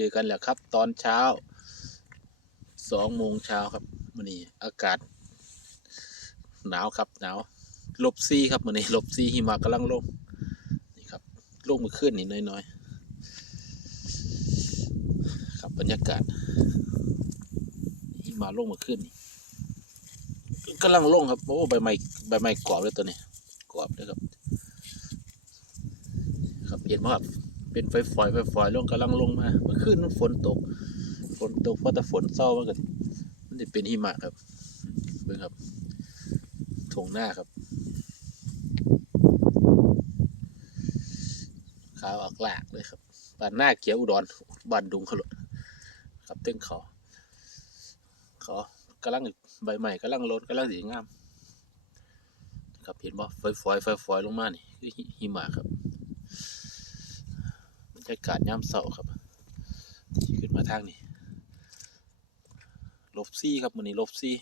เจอกันแล้วครับ ตอนเช้าสองโมงเช้าครับวันนี้อากาศ หนาวครับหนาวลบซีครับวันนี้ลบซีหิมะกำลังลงนี่ครับลงมาขึ้นนี่น้อยๆครับบรรยากาศหิมะลงมาขึ้นกำลังลงครับโอ้ใบไม้ใบไม้กรอบเลยตัวนี้กรอบเลยครับ ครับเห็นไหมครับ เป็นไฟฝอยไฟฝอยลงกำลังลงมาเมื่อคืนนั้นฝนตก ฝนตกเพราะแต่ฝนเศร้ามันก็มันจะเป็นหิมะครับเบิ่งครับทงหน้าครับขาวอักลากเลยครับบ้านหน้าเขียวอุดรบ้านดุงขลุดครับเต้งเขาเขากำลังใบใหม่กำลังลดกำลังสีงามครับเห็นบ่ไฟฝอยไฟฝอยลงมานี่คือหิมะครับ รรยากาศยามเสาครับ ขึ้นมาทางนี้ลบซี่ครับมันนี้ลบซี่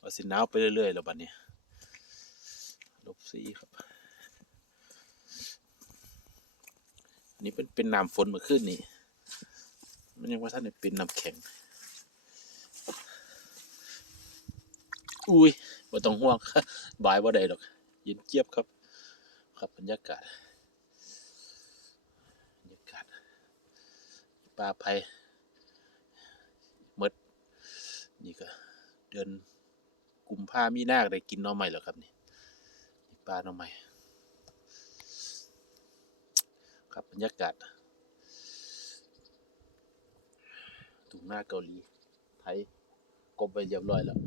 ว่าสิหนาวไปเรื่อยๆแล้วบัดนี้ลบซี่ครับอันนี้เป็นเป็นน้ำฝนเมื่อคืนนี้มันยังว่าท่านเป็นน้ำแข็ง อุ้ยบ่ต้องห่วงบายบ่ได้ดอกเย็นเจี๊ยบครับ ครับบรรยากาศ บรรยากาศ ป่าไผ่มดนี่ก็เดือนกุมภามีนาก็ได้กินน่อใหม่แล้วครับนี่ปลาน่อใหม่ครับบรรยากาศทุ่งหน้าเกาหลีไทยกบไปเรียบร้อยแล้ว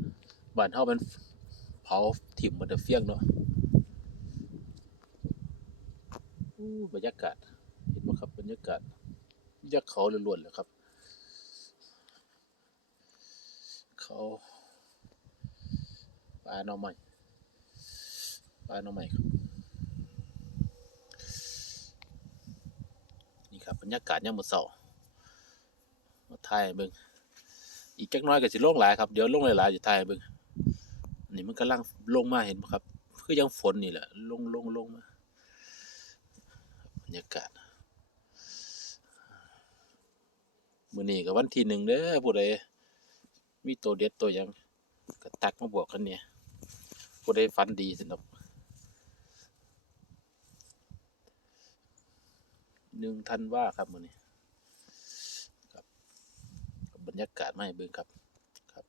บ้านเฮามันเผาถิ่มมันจะเฟี้ยงเนาะบรรยากาศ เห็นไหมครับบรรยากาศ ยักเขาล้วนๆเลยครับ เขาปลาหน่อไม้ปลาหน่อไม้ครับ นี่ครับบรรยากาศยามมื้อเช้ามาถ่ายเบิ่งอีกจักน้อยก็สิลงหลายครับ เดี๋ยวลงหลายๆจะถ่ายเบิ่งนนี้มันกำลังลงมาเห็นไหมครับ คือยังฝนนี่แหละ ลงลงลงมาบรรยากาศ มื้อนี้ก็วันที่หนึ่งเด้อผู้ใดมีตัวเด็ดตัวยังก็ตักมาบอกกันเนี่ยผู้ใดฝันดีสนุกหนึ่งท่านว่าครับมื้อนี้ครับบรรยากาศไมาให้เบิ่งครับครับ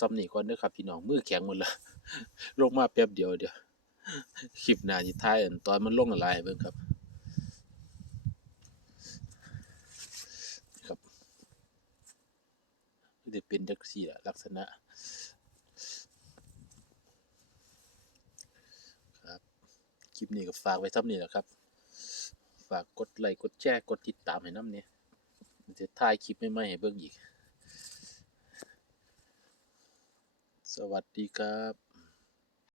จำหนีก่อนเด้อครับพี่น้องมือแข็งหมดละลงมาแป๊บเดียวเดียวคลิปหน้าสิท้ายตอนมันลงละลายให้เบิ่งครับก็ จะเป็นจักซี่ลักษณะครับคลิปนี้ก็ฝากไว้ซ้ำนี่แหละครับ ฝากกดไลค์กดแชร์กดติดตามให้น้ำเนี่ยจะถ่ายคลิปใหม่ๆให้เบิ่งอีก สวัสดีครับ